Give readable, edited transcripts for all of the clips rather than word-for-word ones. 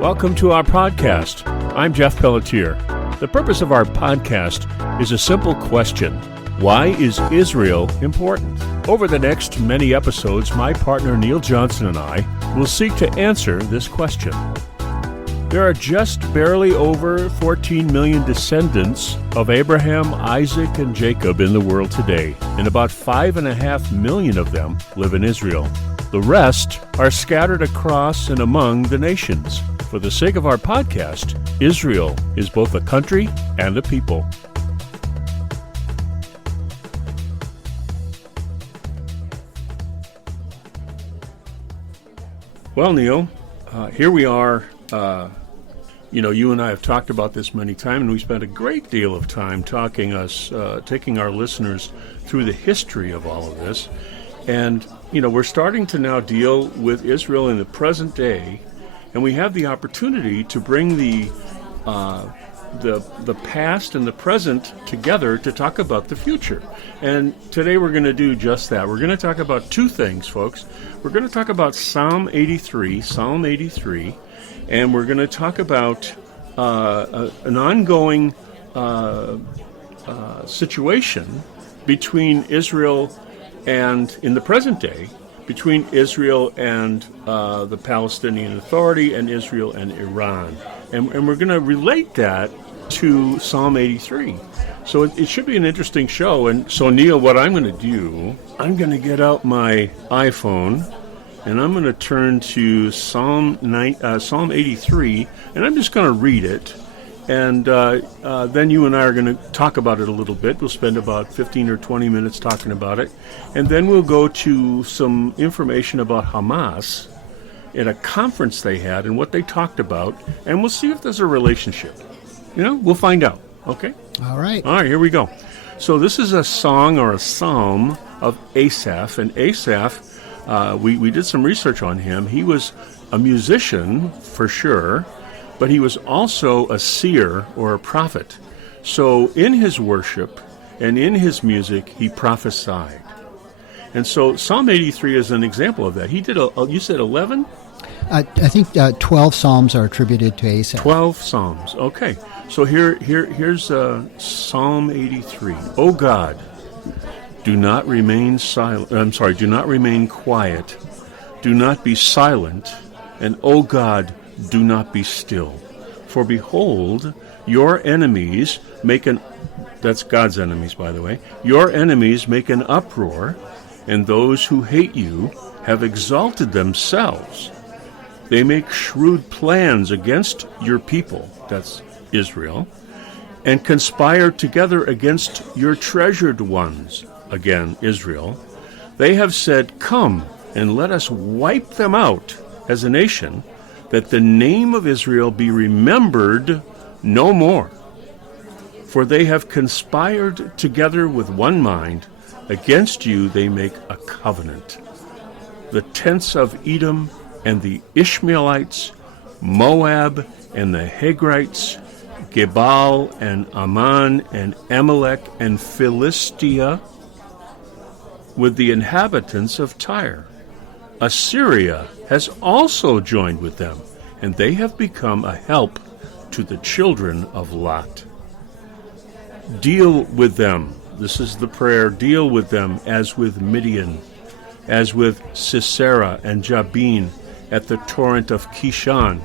Welcome to our podcast. I'm Jeff Pelletier. The purpose of our podcast is a simple question. Why is Israel important? Over the next many episodes, my partner Neil Johnson and I will seek to answer this question. There are just barely over 14 million descendants of Abraham, Isaac, and Jacob in the world today, and about 5.5 million of them live in Israel. The rest are scattered across and among the nations. For the sake of our podcast, Israel is both a country and a people. Well, Neil, here we are. You and I have talked about this many times, and we spent a great deal of time taking our listeners through the history of all of this. And, we're starting to now deal with Israel in the present day, and we have the opportunity to bring the past and the present together to talk about the future. And today we're going to do just that. We're going to talk about two things, folks. We're going to talk about Psalm 83, and we're going to talk about an ongoing situation between Israel and, in the present day, between Israel and the Palestinian Authority and Israel and Iran. And we're going to relate that to Psalm 83. So it should be an interesting show. And so, Neil, what I'm going to do, I'm going to get out my iPhone, and I'm going to turn to Psalm 83, and I'm just going to read it. And then you and I are going to talk about it a little bit. We'll spend about 15 or 20 minutes talking about it. And then we'll go to some information about Hamas at a conference they had and what they talked about. And we'll see if there's a relationship. We'll find out. Okay? All right, here we go. So this is a song or a psalm of Asaph. And Asaph, we did some research on him. He was a musician, for sure, but he was also a seer or a prophet. So in his worship and in his music, he prophesied. And so Psalm 83 is an example of that. He did, you said 11? I think 12 psalms are attributed to Asaph. 12 psalms, okay. So here's Psalm 83. O God, do not remain silent. Do not remain quiet. Do not be silent. And O God, do not be still. For behold, your enemies that's God's enemies, by the way, your enemies make an uproar, and those who hate you have exalted themselves. They make shrewd plans against your people, that's Israel, and conspire together against your treasured ones, again, Israel. They have said, come, and let us wipe them out as a nation, that the name of Israel be remembered no more. For they have conspired together with one mind. Against you they make a covenant. The tents of Edom and the Ishmaelites, Moab and the Hagrites, Gebal and Ammon and Amalek and Philistia, with the inhabitants of Tyre. Assyria has also joined with them, and they have become a help to the children of Lot. Deal with them, this is the prayer, deal with them as with Midian, as with Sisera and Jabin at the torrent of Kishon,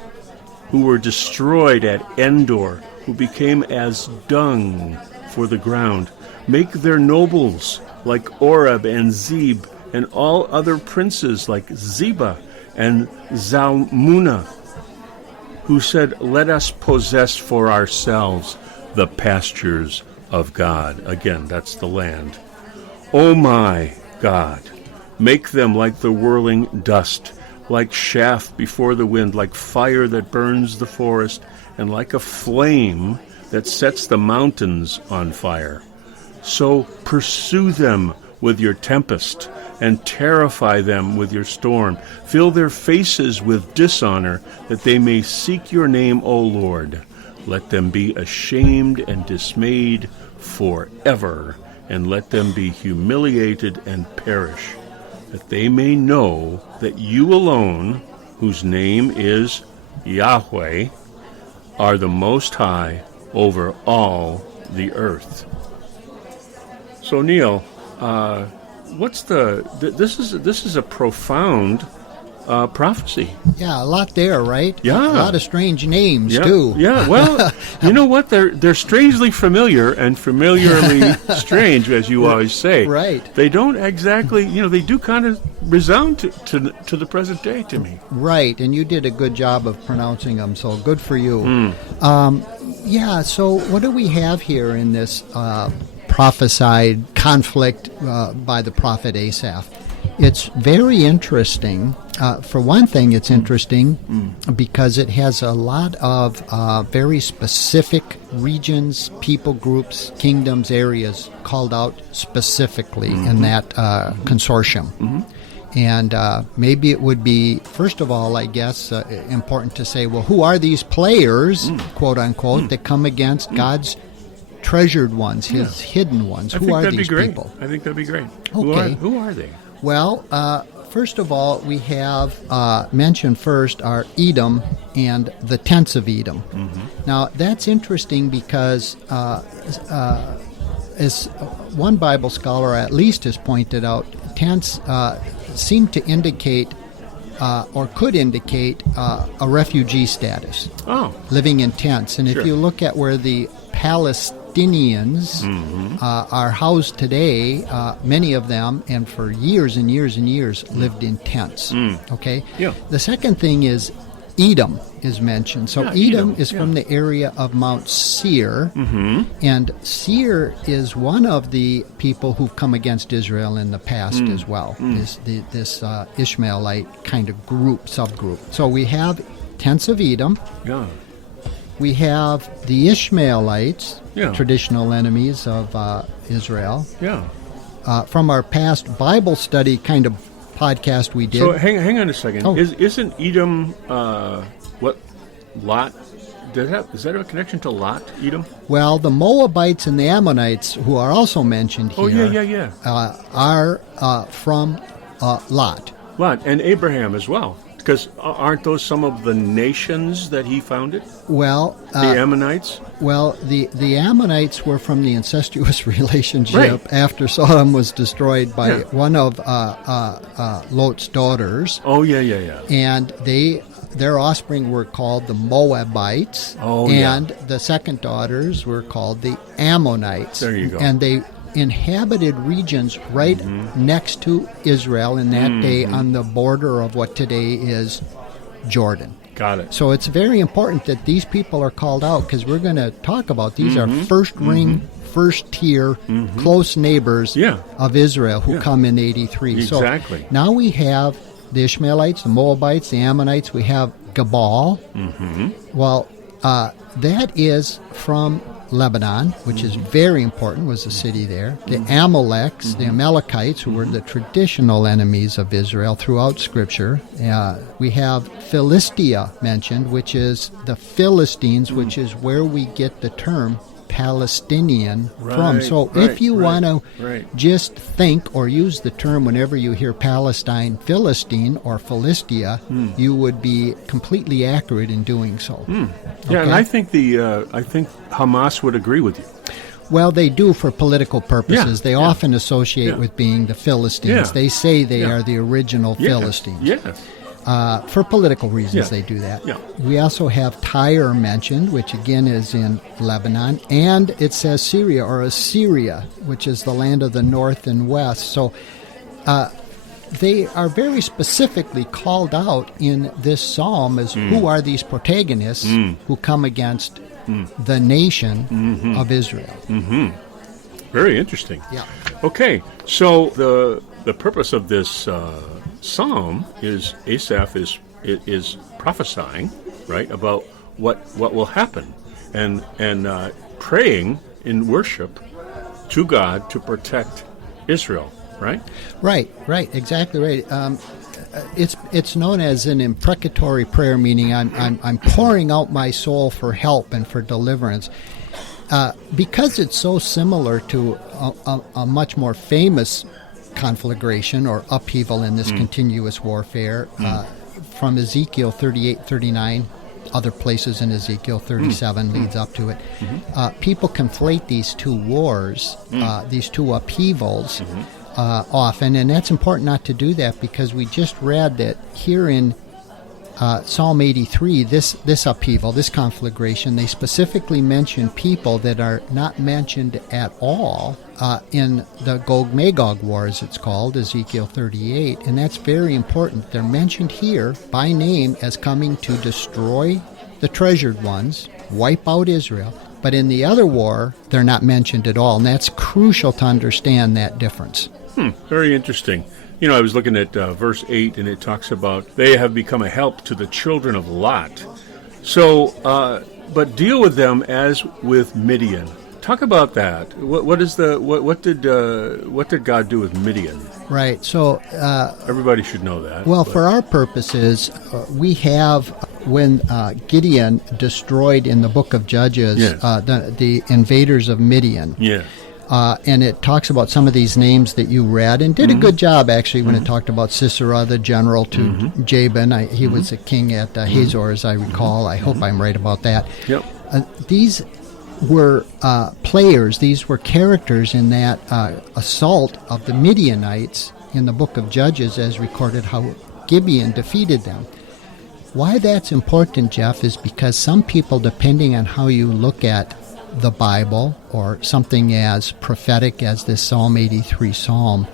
who were destroyed at Endor, who became as dung for the ground. Make their nobles like Oreb and Zeb, and all other princes like Zeba and Zalmunna, who said, let us possess for ourselves the pastures of God. Again, that's the land. O my God, make them like the whirling dust, like chaff before the wind, like fire that burns the forest, and like a flame that sets the mountains on fire. So pursue them with your tempest, and terrify them with your storm. Fill their faces with dishonor, that they may seek your name, O Lord. Let them be ashamed and dismayed forever and let them be humiliated and perish, that they may know that you alone, whose name is Yahweh, are the Most High over all the earth. So, Neil, this is a profound prophecy. Yeah, a lot there, right? Yeah. A lot of strange names, too. Yeah, well, you know what? They're strangely familiar and familiarly strange, as you always say. Right. They don't exactly, they do kind of resound to the present day to me. Right, and you did a good job of pronouncing them, so good for you. So what do we have here in this prophesied conflict by the prophet Asaph? It's very interesting. For one thing, it's interesting because it has a lot of very specific regions, people groups, kingdoms, areas called out specifically in that consortium. And maybe it would be, first of all, I guess, important to say, well, who are these players, quote unquote, that come against God's treasured ones, his hidden ones? Who are these people? I think that'd be great. Okay. Who are they? Well, first of all, we have mentioned first are Edom and the tents of Edom. Now, that's interesting because as one Bible scholar at least has pointed out, tents seem to indicate or could indicate a refugee status, living in tents. And if you look at where the Palestinians are housed today, many of them, and for years and years and years, lived in tents. Okay? Yeah. The second thing is Edom is mentioned. So Edom is from the area of Mount Seir, and Seir is one of the people who've come against Israel in the past as well, this Ishmaelite kind of subgroup. So we have tents of Edom. Yeah. We have the Ishmaelites, Yeah. traditional enemies of Israel. Yeah. From our past Bible study kind of podcast we did. So hang on a second. Oh. Isn't Edom what Lot? Is that a connection to Lot, Edom? Well, the Moabites and the Ammonites, who are also mentioned here, are from Lot. Lot and Abraham as well. Because aren't those some of the nations that he founded? Well, the Ammonites? Well, the Ammonites were from the incestuous relationship after Sodom was destroyed by one of Lot's daughters. Oh, yeah. And their offspring were called the Moabites. Oh, and the second daughters were called the Ammonites. There you go. And they inhabited regions right next to Israel in that day on the border of what today is Jordan. Got it. So it's very important that these people are called out because we're going to talk about these are first ring, first tier, close neighbors of Israel who come in 83. Exactly. So now we have the Ishmaelites, the Moabites, the Ammonites. We have Gabal. Well, that is from Lebanon, which is very important, was a city there. The Amaleks, the Amalekites, who were the traditional enemies of Israel throughout Scripture. We have Philistia mentioned, which is the Philistines, which is where we get the term Palestinian from. So if you want to just think or use the term whenever you hear Palestine, Philistine, or Philistia, you would be completely accurate in doing so. Yeah, and I think Hamas would agree with you. Well, they do for political purposes. They often associate Yeah. with being the Philistines. Yeah. They say they are the original Philistines. Yes. For political reasons, Yeah. they do that. Yeah. We also have Tyre mentioned, which again is in Lebanon, and it says Syria or Assyria, which is the land of the north and west. So they are very specifically called out in this psalm as who are these protagonists who come against the nation of Israel. Very interesting. Yeah. Okay, so the purpose of this psalm is Asaph is prophesying, right, about what will happen, and praying in worship to God to protect Israel, right? Right, exactly right. It's known as an imprecatory prayer, meaning I'm pouring out my soul for help and for deliverance. because it's so similar to a much more famous conflagration or upheaval in this continuous warfare from Ezekiel 38, 39, other places in Ezekiel 37 leads up to it. People conflate these two wars, these two upheavals often, and that's important not to do that, because we just read that here in Psalm 83, this upheaval, this conflagration, they specifically mention people that are not mentioned at all in the Gog-Magog War, as it's called, Ezekiel 38, and that's very important. They're mentioned here by name as coming to destroy the treasured ones, wipe out Israel, but in the other war, they're not mentioned at all, and that's crucial to understand that difference. Very interesting. You know, I was looking at verse 8, and it talks about they have become a help to the children of Lot. So, but deal with them as with Midian. Talk about that. What did God do with Midian? Right. So everybody should know that. Well, for our purposes, we have when Gideon destroyed in the book of Judges the invaders of Midian. Yeah. And it talks about some of these names that you read, and did a good job, actually, when it talked about Sisera, the general, to Jabin. He was a king at Hazor, as I recall. I hope I'm right about that. Yep. These were players, these were characters in that assault of the Midianites in the book of Judges, as recorded how Gibeon defeated them. Why that's important, Jeff, is because some people, depending on how you look at the Bible or something as prophetic as this Psalm 83 psalm,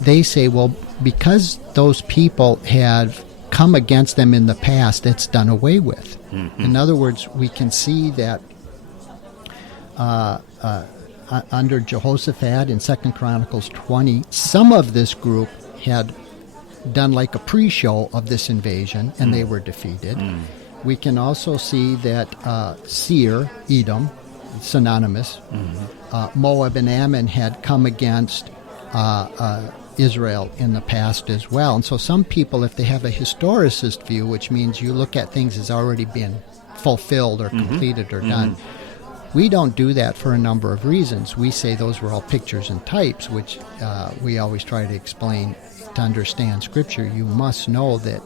they say, well, because those people have come against them in the past, it's done away with. In other words, we can see that under Jehoshaphat in 2 Chronicles 20, some of this group had done like a pre-show of this invasion, and they were defeated. We can also see that Seir, Edom, synonymous, Moab and Ammon had come against Israel in the past as well. And so some people, if they have a historicist view, which means you look at things as already been fulfilled or completed or done, we don't do that for a number of reasons. We say those were all pictures and types, which we always try to explain. To understand Scripture, you must know that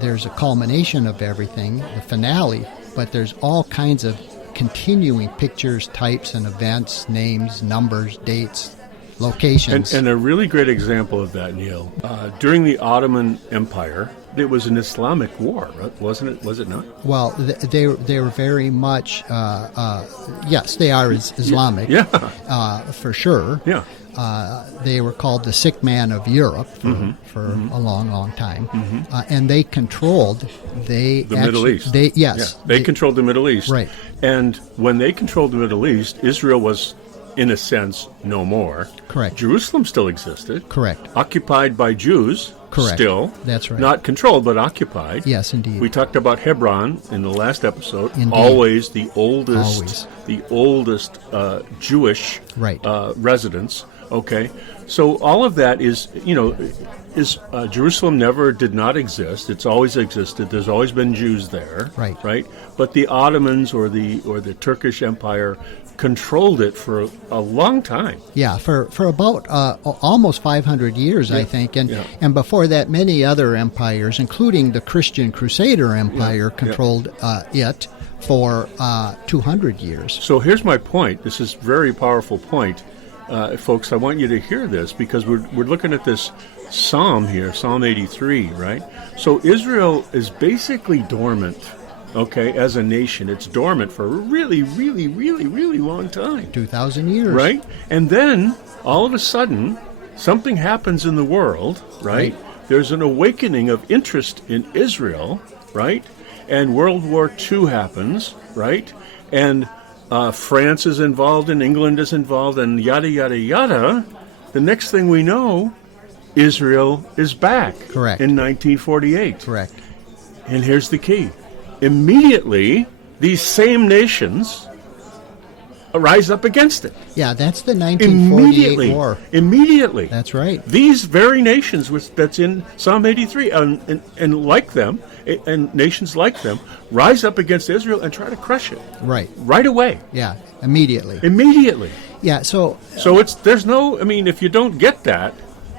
there's a culmination of everything, the finale, but there's all kinds of continuing pictures, types, and events, names, numbers, dates, locations. And a really great example of that, Neil, during the Ottoman Empire, it was an Islamic war, right? Wasn't it? Was it not? Well, they were very much, yes, they are Islamic, for sure. Yeah. They were called the sick man of Europe for a long, long time, and they controlled the Middle East. They controlled the Middle East, right? And when they controlled the Middle East, Israel was, in a sense, no more. Correct. Jerusalem still existed. Correct. Occupied by Jews. Correct. Still. That's right. Not controlled, but occupied. Yes, indeed. We talked about Hebron in the last episode. Indeed. Always the oldest Jewish residence. Okay, so all of that is Jerusalem did not exist. It's always existed. There's always been Jews there. Right. Right. But the Ottomans or the Turkish Empire controlled it for a long time. Yeah, for about almost 500 years, I think. And before that, many other empires, including the Christian Crusader Empire, controlled it for 200 years. So here's my point. This is a very powerful point. Folks, I want you to hear this, because we're looking at this psalm here, Psalm 83, right? So Israel is basically dormant. Okay, as a nation, it's dormant for a really, really, really, really long time. 2,000 years. Right? And then, all of a sudden, something happens in the world, right? There's an awakening of interest in Israel, right? And World War II happens, right? And France is involved, and England is involved, and yada, yada, yada. The next thing we know, Israel is back. Correct. In 1948. Correct. And here's the key. Immediately, these same nations rise up against it. Yeah, that's the 1948 war. Immediately. That's right. These very nations, that's in Psalm 83, and like them, and nations like them, rise up against Israel and try to crush it. Right. Right away. Yeah, immediately. Immediately. Yeah, so there's no, I mean, if you don't get that,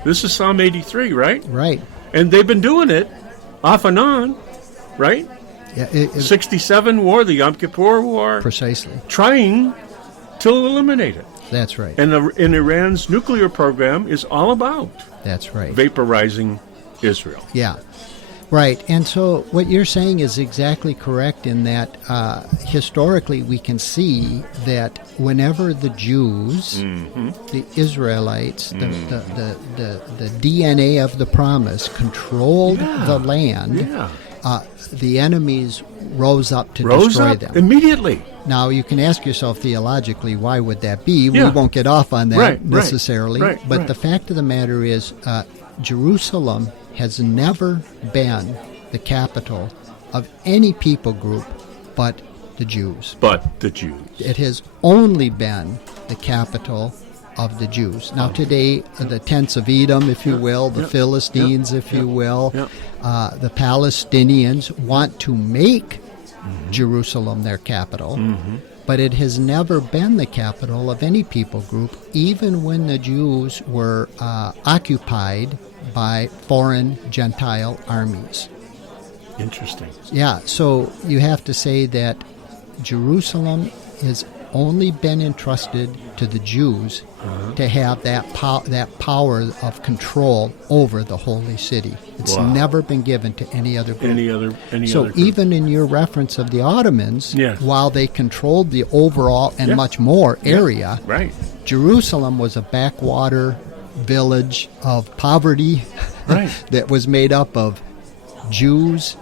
this is Psalm 83, right? Right. And they've been doing it off and on, right? Yeah, 67 war, the Yom Kippur War. Precisely. Trying to eliminate it. That's right. And Iran's nuclear program is all about That's right. vaporizing Israel. Yeah. Right. And so what you're saying is exactly correct in that historically we can see that whenever the Jews, the Israelites, the DNA of the promise controlled the land, the enemies rose up to destroy them. Immediately. Now, you can ask yourself theologically, why would that be? We won't get off on that necessarily. But the fact of the matter is, Jerusalem has never been the capital of any people group but the Jews. It has only been the capital of the Jews. Now, today, the tents of Edom, if you will, the Philistines, if you will, the Palestinians want to make Jerusalem their capital, but it has never been the capital of any people group, even when the Jews were occupied by foreign Gentile armies. Interesting. Yeah, so you have to say that Jerusalem has only been entrusted to the Jews to have that power of control over the holy city. It's never been given to any other group. So even in your reference of the Ottomans, while they controlled the overall and much more area, Jerusalem was a backwater village of poverty that was made up of Jews,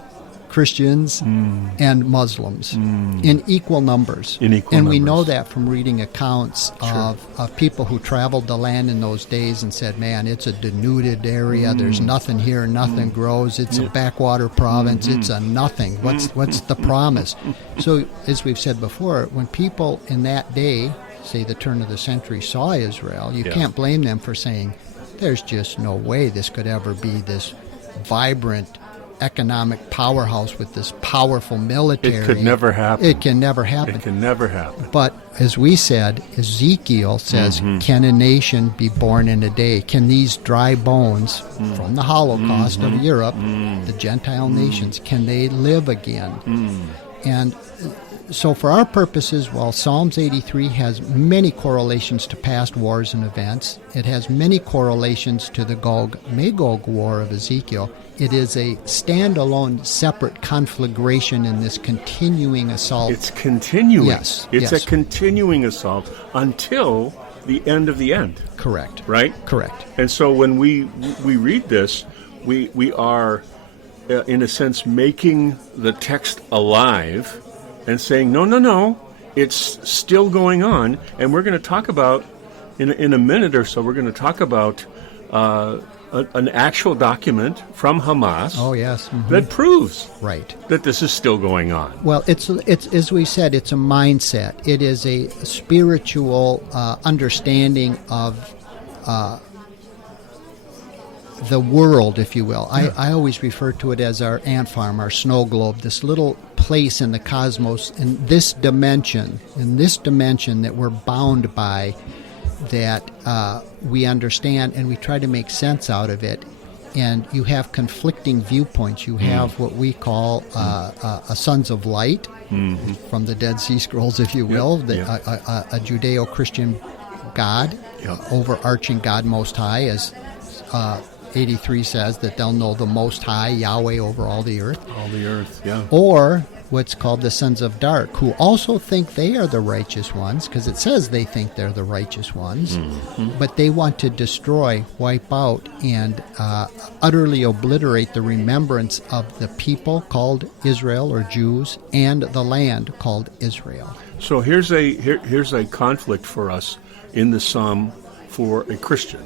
Christians, and Muslims in equal numbers. We know that from reading accounts of people who traveled the land in those days and said, man, it's a denuded area. There's nothing here. Nothing grows. It's a backwater province. It's a nothing. What's the promise? So, as we've said before, when people in that day, say the turn of the century, saw Israel, you can't blame them for saying, there's just no way this could ever be this vibrant economic powerhouse with this powerful military. It could never happen. It can never happen. It can never happen. But as we said, Ezekiel says, can a nation be born in a day? Can these dry bones from the Holocaust of Europe, the Gentile nations, can they live again? And so for our purposes, while Psalms 83 has many correlations to past wars and events, it has many correlations to the Gog-Magog war of Ezekiel, it is a standalone, separate conflagration in this continuing assault. It's continuing. Yes. It's a continuing assault until the end of the end. Correct. Right? Correct. And so when we read this, we are, in a sense, making the text alive and saying, no, it's still going on. And we're going to talk about, in a minute or so, we're going to talk about an actual document from Hamas. Oh, yes. That proves that this is still going on. Well, it's as we said, it's a mindset. It is a spiritual understanding of the world, if you will. I always refer to it as our ant farm, our snow globe, this little place in the cosmos, in this dimension that we're bound by, that we understand, and we try to make sense out of it. And you have conflicting viewpoints. You have what we call a Sons of Light from the Dead Sea Scrolls, if you will, a Judeo-Christian God, overarching God Most High, as 83 says, that they'll know the Most High, Yahweh, over all the earth. All the earth, yeah. Or what's called the Sons of Dark, who also think they are the righteous ones, because it says they think they're the righteous ones, but they want to destroy, wipe out, and utterly obliterate the remembrance of the people called Israel or Jews and the land called Israel. So here's a conflict for us in the psalm for a Christian.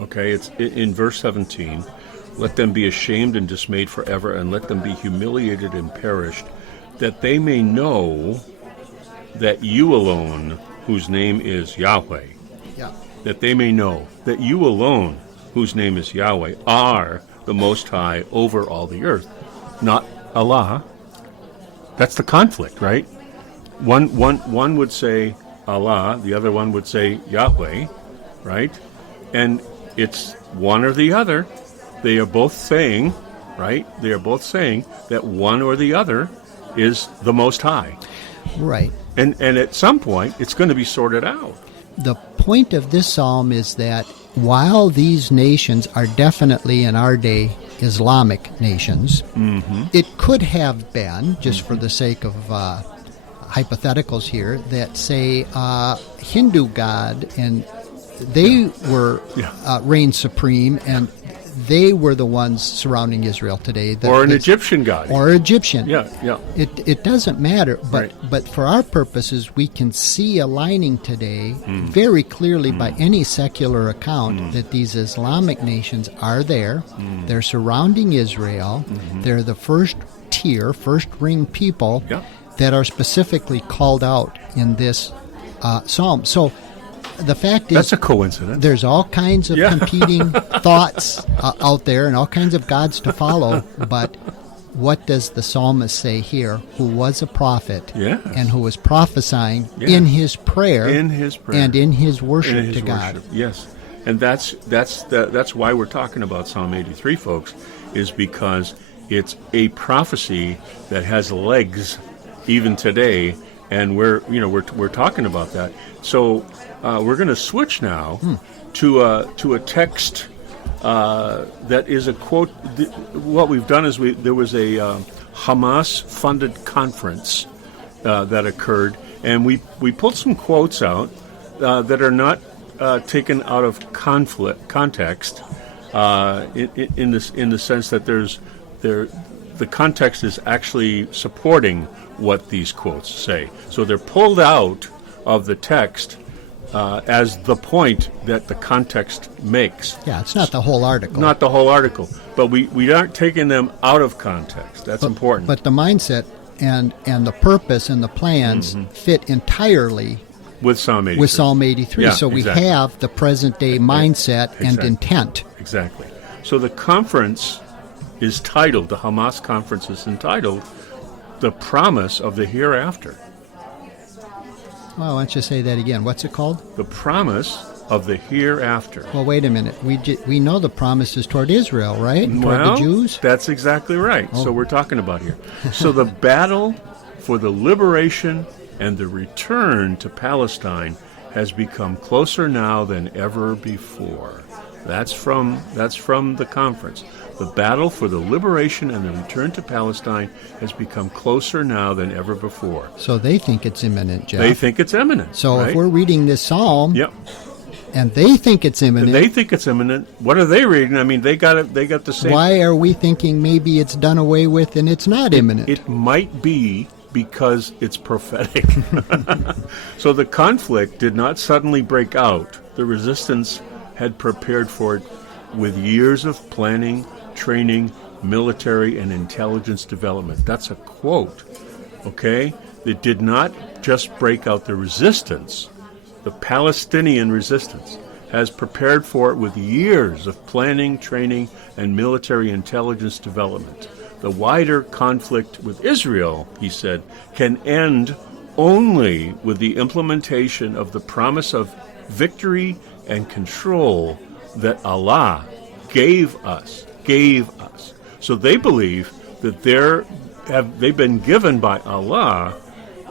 Okay, it's in verse 17. Let them be ashamed and dismayed forever, and let them be humiliated and perished, that they may know that you alone, whose name is Yahweh, Yeah. that they may know that you alone, whose name is Yahweh, are the Most High over all the earth, not Allah. That's the conflict, right? One would say Allah, the other one would say Yahweh, right? And it's one or the other. They are both saying, right? They are both saying that one or the other is the Most High. Right. And at some point, it's going to be sorted out. The point of this psalm is that while these nations are definitely in our day Islamic nations, it could have been, just for the sake of hypotheticals here, that say Hindu God and they were reigned supreme, and they were the ones surrounding Israel today. Or an Egyptian god. Or Egyptian. Yeah. It doesn't matter, but Right. but for our purposes, we can see aligning today very clearly by any secular account that these Islamic nations are there. They're surrounding Israel. They're the first tier, first ring people that are specifically called out in this psalm. So the fact is, That's a coincidence. there's all kinds of competing thoughts out there and all kinds of gods to follow, but what does the psalmist say here, who was a prophet Yes. and who was prophesying Yes. in his prayer In his prayer. and in his worship In his to God? worship, yes. And that's why we're talking about Psalm 83, folks, is because it's a prophecy that has legs even today, and we're talking about that. So we're going to switch now to a text that is a quote. What we've done is there was a Hamas-funded conference that occurred, and we pulled some quotes out that are not taken out of context in the sense that the context is actually supporting what these quotes say. So they're pulled out of the text as the point that the context makes. Yeah, it's not the whole article. Not the whole article, but we aren't taking them out of context. That's important. But the mindset and the purpose and the plans fit entirely with Psalm 83. with Psalm 83. Yeah, So we exactly. have the present day mindset and Exactly. intent. Exactly. So the conference is titled, the Hamas conference is entitled, The Promise of the Hereafter. Well, why don't you say that again? What's it called? The Promise of the Hereafter. Well, wait a minute. We know the promise is toward Israel, right? Toward Well, the Jews? that's exactly right. So we're talking about here. So the battle for the liberation and the return to Palestine has become closer now than ever before. That's from the conference. The battle for the liberation and the return to Palestine has become closer now than ever before. So they think it's imminent, Jeff. They think it's imminent. So right? if we're reading this psalm Yep. and they think it's imminent, They think it's imminent. What are they reading? I mean, they got it. They got the same. why are we thinking maybe it's done away with and it's not imminent? It might be because it's prophetic. So the conflict did not suddenly break out. The resistance had prepared for it with years of planning, training, military, and intelligence development. That's a quote, okay? It did not just break out the resistance. The Palestinian resistance has prepared for it with years of planning, training, and military intelligence development. The wider conflict with Israel, he said, can end only with the implementation of the promise of victory and control that Allah gave us. So they believe that they've been given by Allah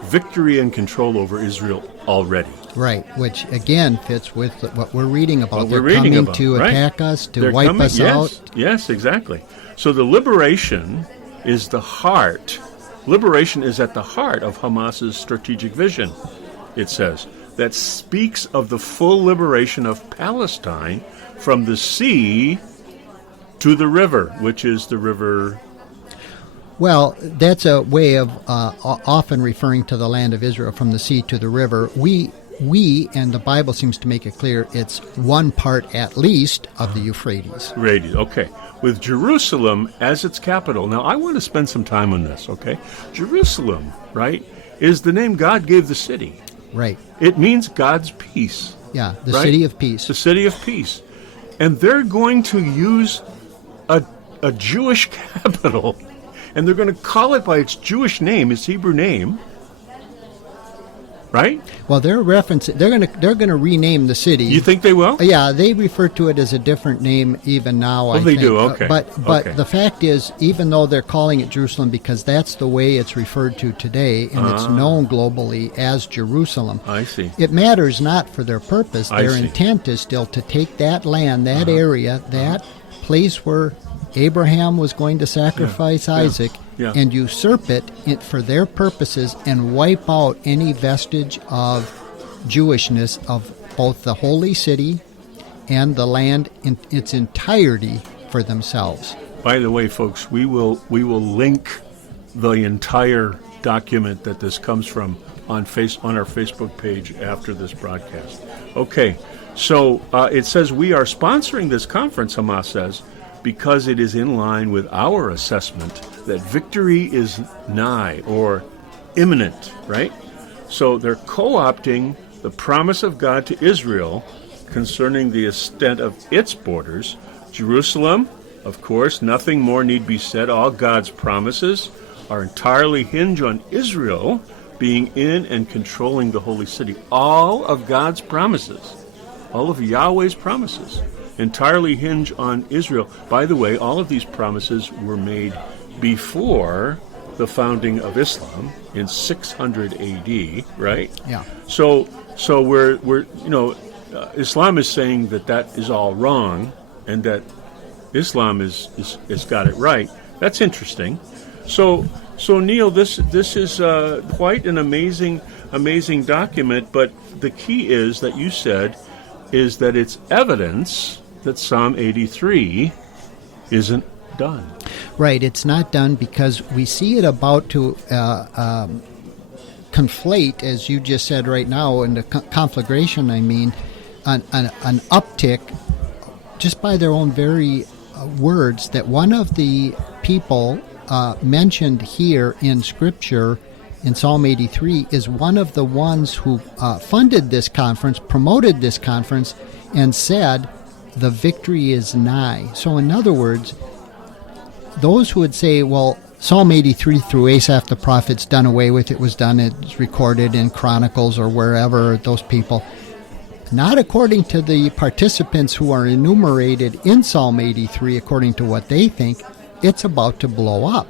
victory and control over Israel already. Right, which again fits with what we're reading about. What They're we're reading coming about, to right. attack us, to They're wipe coming- us out. Yes, exactly. So the liberation is the heart. Liberation is at the heart of Hamas's strategic vision, it says, that speaks of the full liberation of Palestine from the sea to the river, which is the river. Well, that's a way of often referring to the land of Israel from the sea to the river. We, and the Bible seems to make it clear, it's one part at least of the Euphrates. Radius, okay. With Jerusalem as its capital. Now, I want to spend some time on this, okay? Jerusalem, right, is the name God gave the city. Right. It means God's peace. Yeah, the right? city of peace. The city of peace. And they're going to use a Jewish capital, and they're going to call it by its Jewish name, its Hebrew name. Right? Well, they're going to rename the city. You think they will? Yeah, they refer to it as a different name even now. I they think. do. Okay. But okay. the fact is, even though they're calling it Jerusalem because that's the way it's referred to today, and it's known globally as Jerusalem. I see. It matters not for their purpose. Their see. intent is still to take that land, that area, that place where Abraham was going to sacrifice Isaac. Yeah. And usurp it for their purposes and wipe out any vestige of Jewishness of both the holy city and the land in its entirety for themselves. By the way, folks, we will link the entire document that this comes from on our Facebook page after this broadcast. Okay, so it says we are sponsoring this conference, Hamas says, because it is in line with our assessment that victory is nigh or imminent, right? So they're co-opting the promise of God to Israel concerning the extent of its borders. Jerusalem, of course, nothing more need be said. All God's promises are entirely hinged on Israel being in and controlling the holy city. All of God's promises, all of Yahweh's promises, entirely hinge on Israel. By the way, all of these promises were made before the founding of Islam in 600 AD, right? Yeah. So we're Islam is saying that is all wrong, and that Islam is got it right. That's interesting. So Neil, this is quite an amazing document. But the key is that you said is that it's evidence that Psalm 83 isn't done. Right, it's not done because we see it about to conflate, as you just said right now, in the conflagration, I mean, an uptick just by their own very words that one of the people mentioned here in Scripture in Psalm 83 is one of the ones who funded this conference, promoted this conference, and said, the victory is nigh. So in other words, those who would say, well, Psalm 83 through Asaph the prophet's done away with, it was done, it's recorded in Chronicles or wherever, those people, not according to the participants who are enumerated in Psalm 83, according to what they think, it's about to blow up.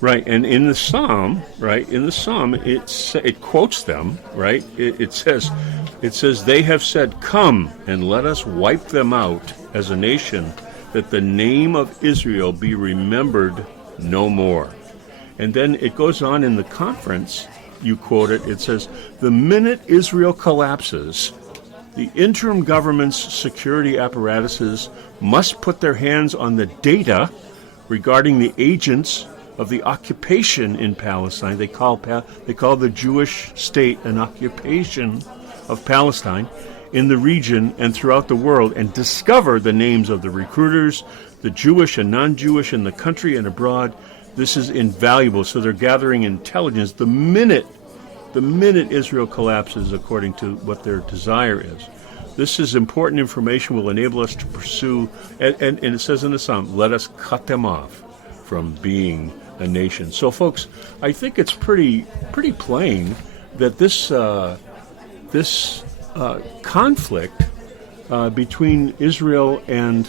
Right, and in the Psalm, it quotes them, right? It says, they have said, come and let us wipe them out as a nation, that the name of Israel be remembered no more. And then it goes on in the conference, you quote it says, the minute Israel collapses, the interim government's security apparatuses must put their hands on the data regarding the agents of the occupation in Palestine. They call the Jewish state an occupation of Palestine in the region and throughout the world, and discover the names of the recruiters, the Jewish and non-Jewish in the country and abroad. This is invaluable. So they're gathering intelligence the minute Israel collapses, according to what their desire is. This is important information, will enable us to pursue, and it says in the Psalm, let us cut them off from being a nation. So, folks, I think it's pretty plain that this conflict between Israel and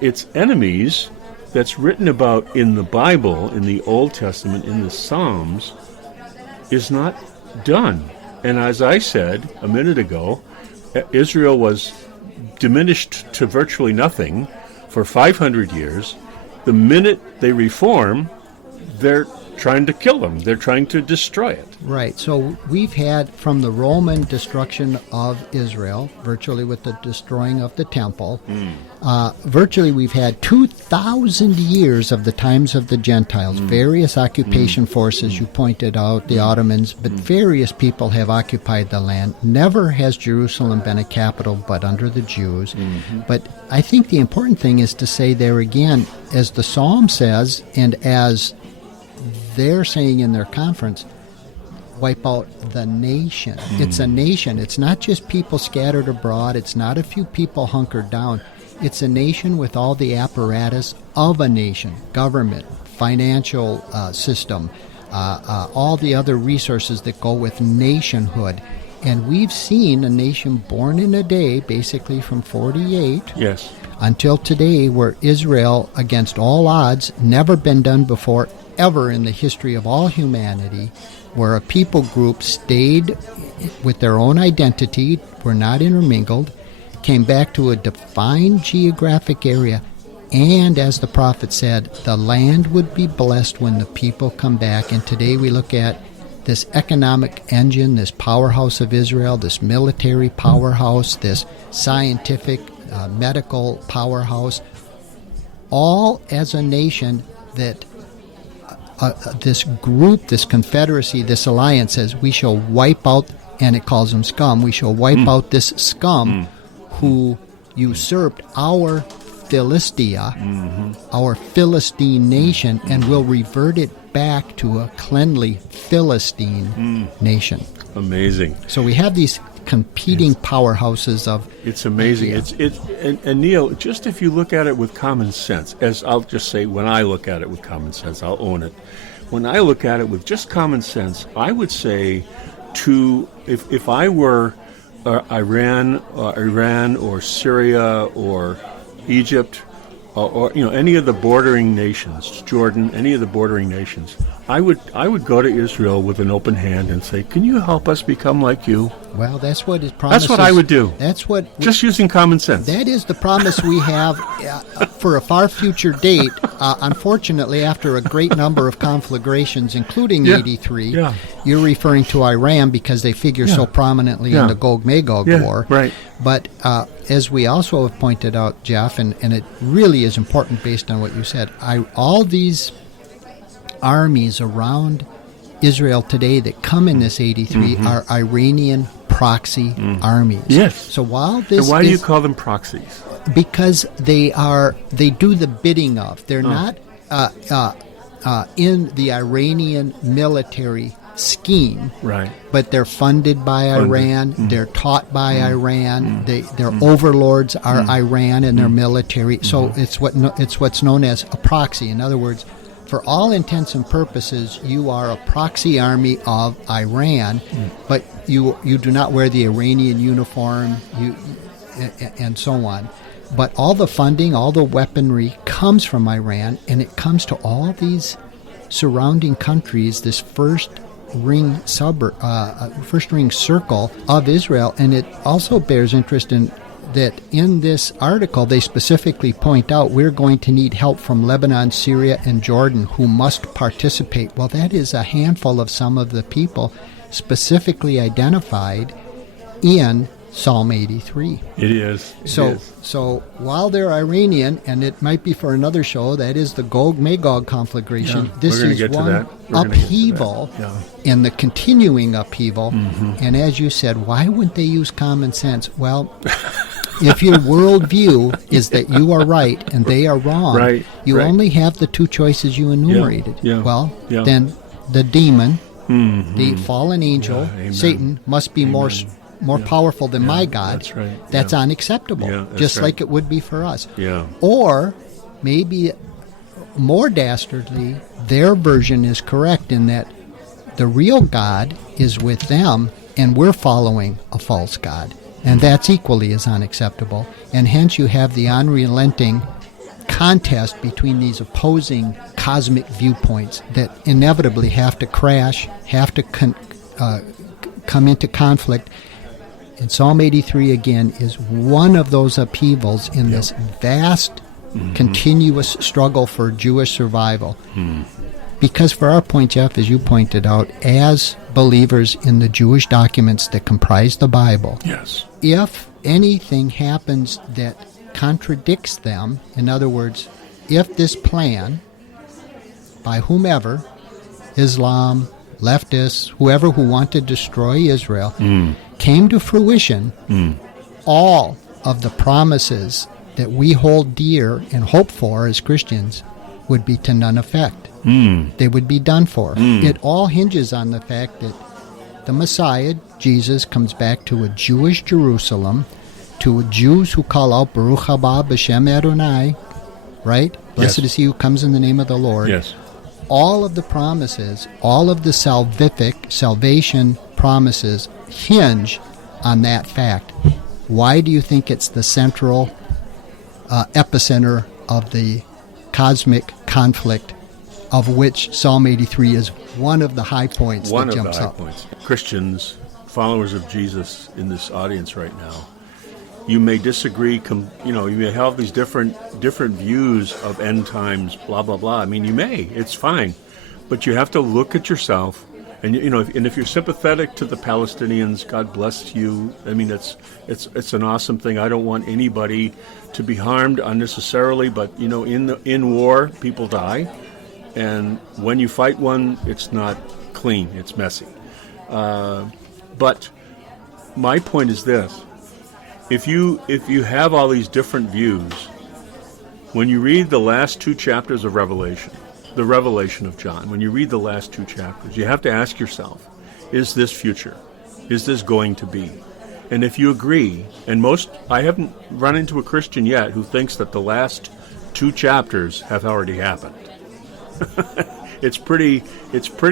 its enemies that's written about in the Bible, in the Old Testament, in the Psalms, is not done. And as I said a minute ago, Israel was diminished to virtually nothing for 500 years. The minute they reform, they're trying to kill them. They're trying to destroy it. Right. So we've had, from the Roman destruction of Israel, virtually with the destroying of the temple, virtually we've had 2,000 years of the times of the Gentiles, various occupation forces, you pointed out, the Ottomans, but various people have occupied the land. Never has Jerusalem been a capital but under the Jews. But I think the important thing is to say there again, as the Psalm says, and as they're saying in their conference, wipe out the nation. It's a nation. It's not just people scattered abroad. It's not a few people hunkered down. It's a nation with all the apparatus of a nation, government, financial system, all the other resources that go with nationhood. And we've seen a nation born in a day, basically from 48 Yes. until today, where Israel, against all odds, never been done before, ever in the history of all humanity, where a people group stayed with their own identity, were not intermingled, came back to a defined geographic area, and as the prophet said, the land would be blessed when the people come back. And today we look at this economic engine, this powerhouse of Israel, this military powerhouse, this scientific, medical powerhouse, all as a nation that this group, this confederacy, this alliance says we shall wipe out, and it calls them scum, we shall wipe out this scum who usurped our Philistia, our Philistine nation, and will revert it back to a cleanly Philistine nation. Amazing. So we have these competing powerhouses of... It's amazing. And Neil, just if you look at it with common sense, as I'll just say, when I look at it with common sense, I'll own it. When I look at it with just common sense, I would say if I were Iran or Syria or Egypt or any of the bordering nations, Jordan, any of the bordering nations, I would go to Israel with an open hand and say, "Can you help us become like you?" Well, that's what it promises. That's what I would do. That's what... Just using common sense. That is the promise we have for a far future date. Unfortunately, after a great number of conflagrations, including 83, you're referring to Iran because they figure so prominently in the Gog-Magog war. Right. But as we also have pointed out, Jeff, and it really is important based on what you said, all these armies around Israel today that come in this 83 are Iranian proxy armies. Yes. So while this and why do you call them proxies? Because they do the bidding of. They're not in the Iranian military scheme. Right. But they're funded by Iran. They're taught by Iran. Their overlords are Iran and their military. So it's what's known as a proxy. In other words, for all intents and purposes, you are a proxy army of Iran, but you do not wear the Iranian uniform, and so on. But all the funding, all the weaponry comes from Iran, and it comes to all these surrounding countries, this first ring circle of Israel. And it also bears interest in that in this article they specifically point out we're going to need help from Lebanon, Syria, and Jordan who must participate. Well, that is a handful of some of the people specifically identified in Psalm 83. It is. So while they're Iranian, and it might be for another show, that is the Gog-Magog conflagration. This is one upheaval and the continuing upheaval. And as you said, why would they use common sense? Well, if your worldview is that you are right and they are wrong, you only have the two choices you enumerated. Then the demon, the fallen angel, Satan, must be more powerful than my God. That's right. That's unacceptable, just like it would be for us. Yeah. Or maybe more dastardly, their version is correct in that the real God is with them and we're following a false God. And that's equally as unacceptable. And hence you have the unrelenting contest between these opposing cosmic viewpoints that inevitably have to crash, have to come into conflict. And Psalm 83, again, is one of those upheavals in this vast, continuous struggle for Jewish survival. Because for our point, Jeff, as you pointed out, as believers in the Jewish documents that comprise the Bible, if anything happens that contradicts them, in other words, if this plan by whomever, Islam, leftists, whoever who want to destroy Israel, came to fruition, all of the promises that we hold dear and hope for as Christians would be to none effect. They would be done for. It all hinges on the fact that the Messiah, Jesus, comes back to a Jewish Jerusalem, to Jews who call out Baruch haba b'shem Adonai, right? Blessed is he who comes in the name of the Lord. Yes. All of the promises, all of the salvation promises hinge on that fact. Why do you think it's the central epicenter of the cosmic conflict, of which Psalm 83 is one of the high points that jumps up? Christians, followers of Jesus in this audience right now, you may disagree. You may have these different views of end times, blah blah blah. I mean, you may. It's fine, but you have to look at yourself. And and if you're sympathetic to the Palestinians, God bless you. I mean, it's an awesome thing. I don't want anybody to be harmed unnecessarily. But in war, people die, and when you fight one, it's not clean. It's messy. But my point is this: if you have all these different views, when you read the last two chapters of Revelation, the Revelation of John, when you read the last two chapters, you have to ask yourself, is this future? Is this going to be? And if you agree, and I haven't run into a Christian yet who thinks that the last two chapters have already happened. It's pretty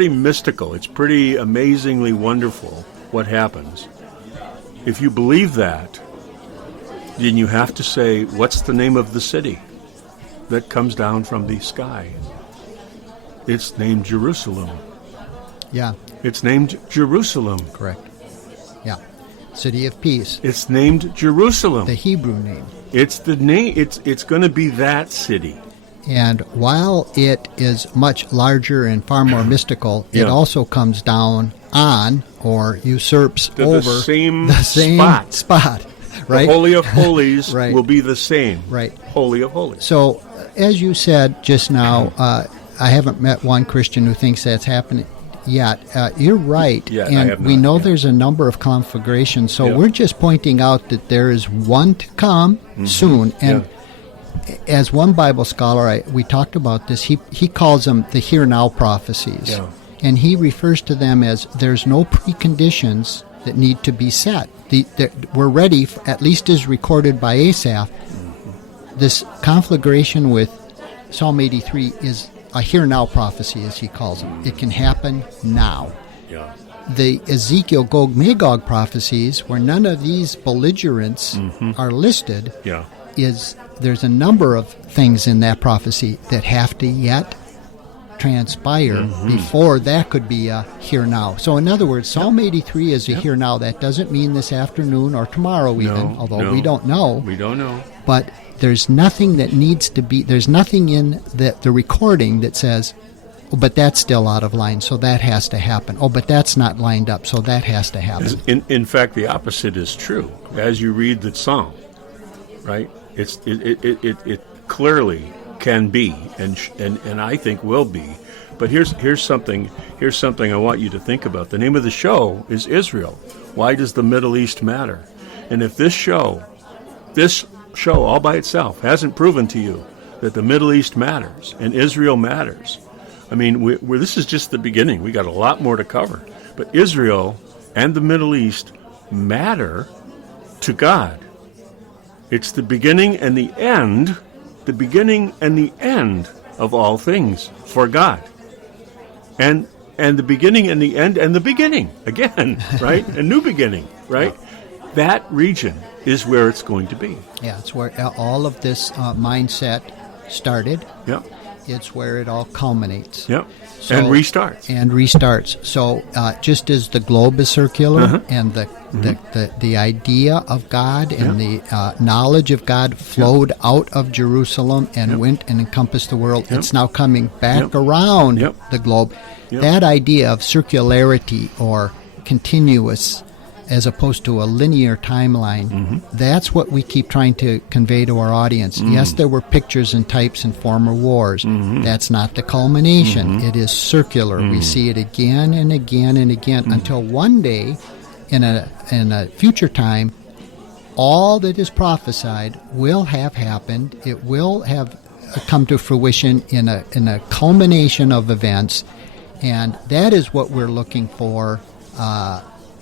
mystical. It's pretty amazingly wonderful what happens. If you believe that, then you have to say, what's the name of the city that comes down from the sky? It's named Jerusalem. Yeah. It's named Jerusalem. Correct. Yeah. City of Peace. It's named Jerusalem. The Hebrew name. It's the name. It's going to be that city. And while it is much larger and far more mystical, it also comes down on or usurps over the same spot. Right? The Holy of Holies Right. will be the same. Right. Holy of Holies. So, as you said just now, I haven't met one Christian who thinks that's happening yet. You're right. Yeah, and I have we not, know there's a number of conflagrations. So we're just pointing out that there is one to come soon. And as one Bible scholar, we talked about this, he calls them the here-now prophecies. Yeah. And he refers to them as there's no preconditions that need to be set. We're ready, at least as recorded by Asaph. This conflagration with Psalm 83 is a here-now prophecy, as he calls them. It can happen now. Yeah. The Ezekiel Gog-Magog prophecies, where none of these belligerents are listed, there's a number of things in that prophecy that have to yet transpire before that could be a here-now. So in other words, Psalm 83 is a here-now. That doesn't mean this afternoon or tomorrow even, although we don't know. We don't know. But there's nothing that needs to be, there's nothing in the recording that says, oh, but that's still out of line, so that has to happen. Oh, but that's not lined up, so that has to happen. In fact, the opposite is true. As you read the psalm, right? It clearly can be, and I think will be. But here's something I want you to think about. The name of the show is Israel. Why does the Middle East matter? And if this show all by itself hasn't proven to you that the Middle East matters and Israel matters, I mean, this is just the beginning. We got a lot more to cover. But Israel and the Middle East matter to God. It's the beginning and the end, of all things for God. And the beginning and the end and the beginning again, right? A new beginning, right? Yeah. That region is where it's going to be. Yeah, it's where all of this mindset started. Yeah. It's where it all culminates. Yep. And restarts. So just as the globe is circular and the idea of God and the knowledge of God flowed out of Jerusalem and went and encompassed the world, it's now coming back around the globe. That idea of circularity or continuous as opposed to a linear timeline, that's what we keep trying to convey to our audience. Yes, there were pictures and types in former wars. That's not the culmination. It is circular. We see it again and again and again until one day, in a future time, all that is prophesied will have happened. It will have come to fruition in a culmination of events, and that is what we're looking for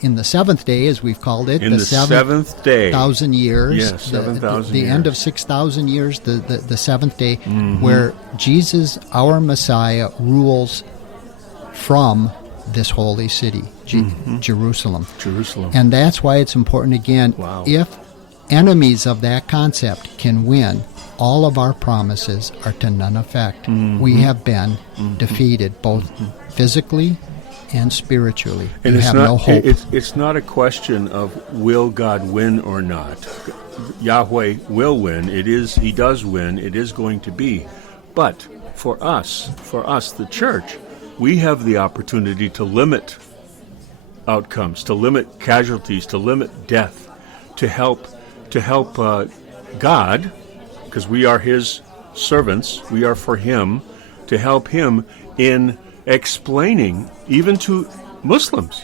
in the seventh day, as we've called it, in the seventh day, 1,000 years, yes, 7,000 the years. end of 6,000 years, the seventh day, where Jesus, our Messiah, rules from this holy city, Jerusalem. And that's why it's important, again, if enemies of that concept can win, all of our promises are to none effect. We have been defeated, both physically and spiritually. And you it's have not, no hope. It's not a question of will God win or not. Yahweh will win. He does win. It is going to be. But for us, the church, we have the opportunity to limit outcomes, to limit casualties, to limit death, to help God, because we are His servants, we are for Him, to help Him in explaining even to Muslims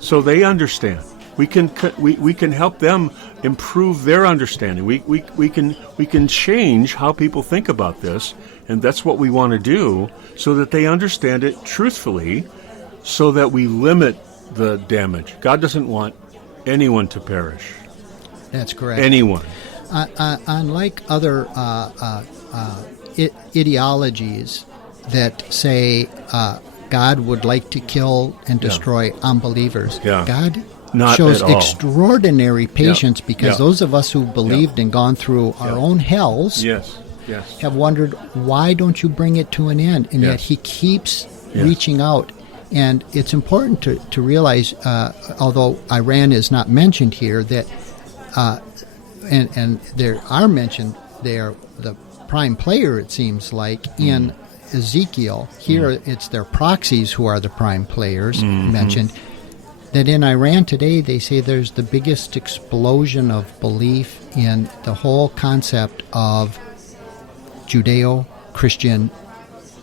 so they understand. We can help them improve their understanding. We can change how people think about this, and that's what we want to do, so that they understand it truthfully, so that we limit the damage. God doesn't want anyone to perish. That's correct. Anyone. Unlike other ideologies that say God would like to kill and destroy unbelievers, God Not shows at all. extraordinary patience, because those of us who believed and gone through our own hells have wondered, why don't you bring it to an end? And yet He keeps reaching out. And it's important to realize, although Iran is not mentioned here, that and there are mentioned, they are the prime player, it seems like, in Ezekiel. Here it's their proxies who are the prime players mentioned. That in Iran today, they say there's the biggest explosion of belief in the whole concept of Judeo-Christian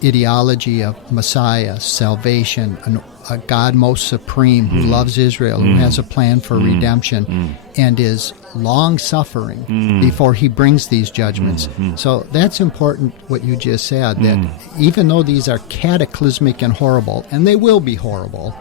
ideology of Messiah, salvation, a God most supreme who loves Israel, who has a plan for redemption, and is long-suffering before He brings these judgments. So that's important, what you just said, that even though these are cataclysmic and horrible, and they will be horrible,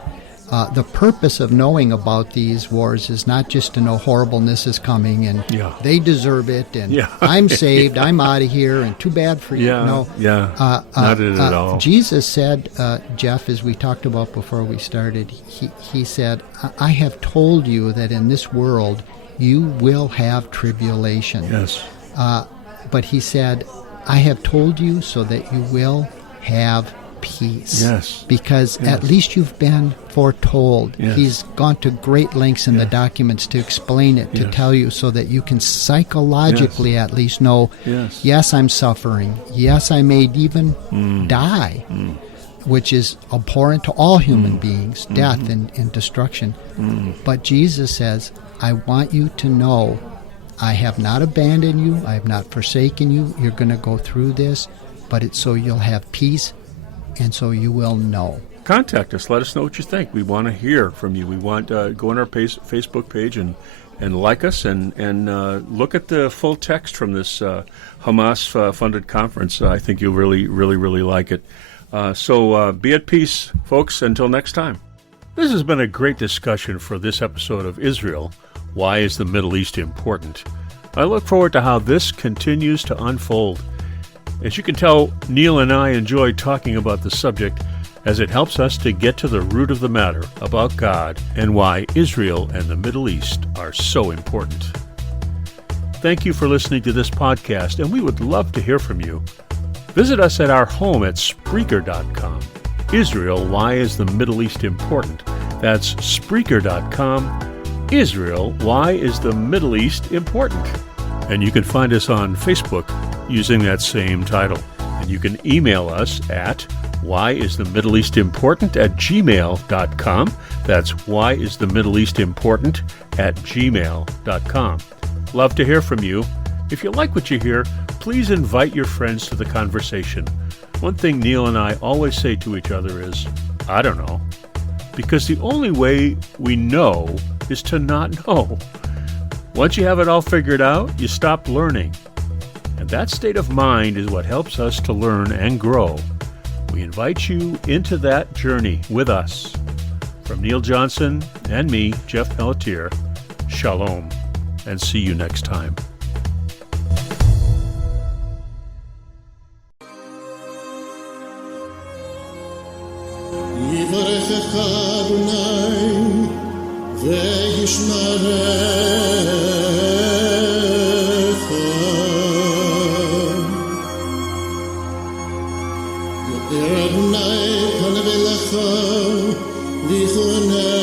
the purpose of knowing about these wars is not just to know horribleness is coming and they deserve it, and I'm saved, I'm out of here, and too bad for you. No, not it at all. Jesus said, Jeff, as we talked about before we started, he said, I have told you that in this world you will have tribulation. Yes. But He said, I have told you so that you will have peace. Yes. Because at least you've been foretold. Yes. He's gone to great lengths in the documents to explain it, to tell you, so that you can psychologically at least know, yes, I'm suffering. Yes, I may even die, which is abhorrent to all human beings, death and destruction. But Jesus says, I want you to know I have not abandoned you. I have not forsaken you. You're going to go through this, but it's so you'll have peace, and so you will know. Contact us. Let us know what you think. We want to hear from you. We want go on our Facebook page and like us and look at the full text from this Hamas funded conference. I think you'll really like it. So be at peace, folks. Until next time. This has been a great discussion for this episode of Israel. Why is the Middle East important? I look forward to how this continues to unfold. As you can tell, Neil and I enjoy talking about the subject, as it helps us to get to the root of the matter about God and why Israel and the Middle East are so important. Thank you for listening to this podcast, and we would love to hear from you. Visit us at our home at Spreaker.com. Israel, why is the Middle East important? That's Spreaker.com. Israel, why is the Middle East important? And you can find us on Facebook using that same title. And you can email us at whyisthemiddleeastimportant@gmail.com. That's whyisthemiddleeastimportant@gmail.com. Love to hear from you. If you like what you hear, please invite your friends to the conversation. One thing Neil and I always say to each other is, I don't know. Because the only way we know is to not know. Once you have it all figured out, you stop learning. And that state of mind is what helps us to learn and grow. We invite you into that journey with us. From Neil Johnson and me, Jeff Pelletier, shalom, and see you next time. יברכך אדוני וישמרך, יאיר אדוני פניו אליך ויחונך.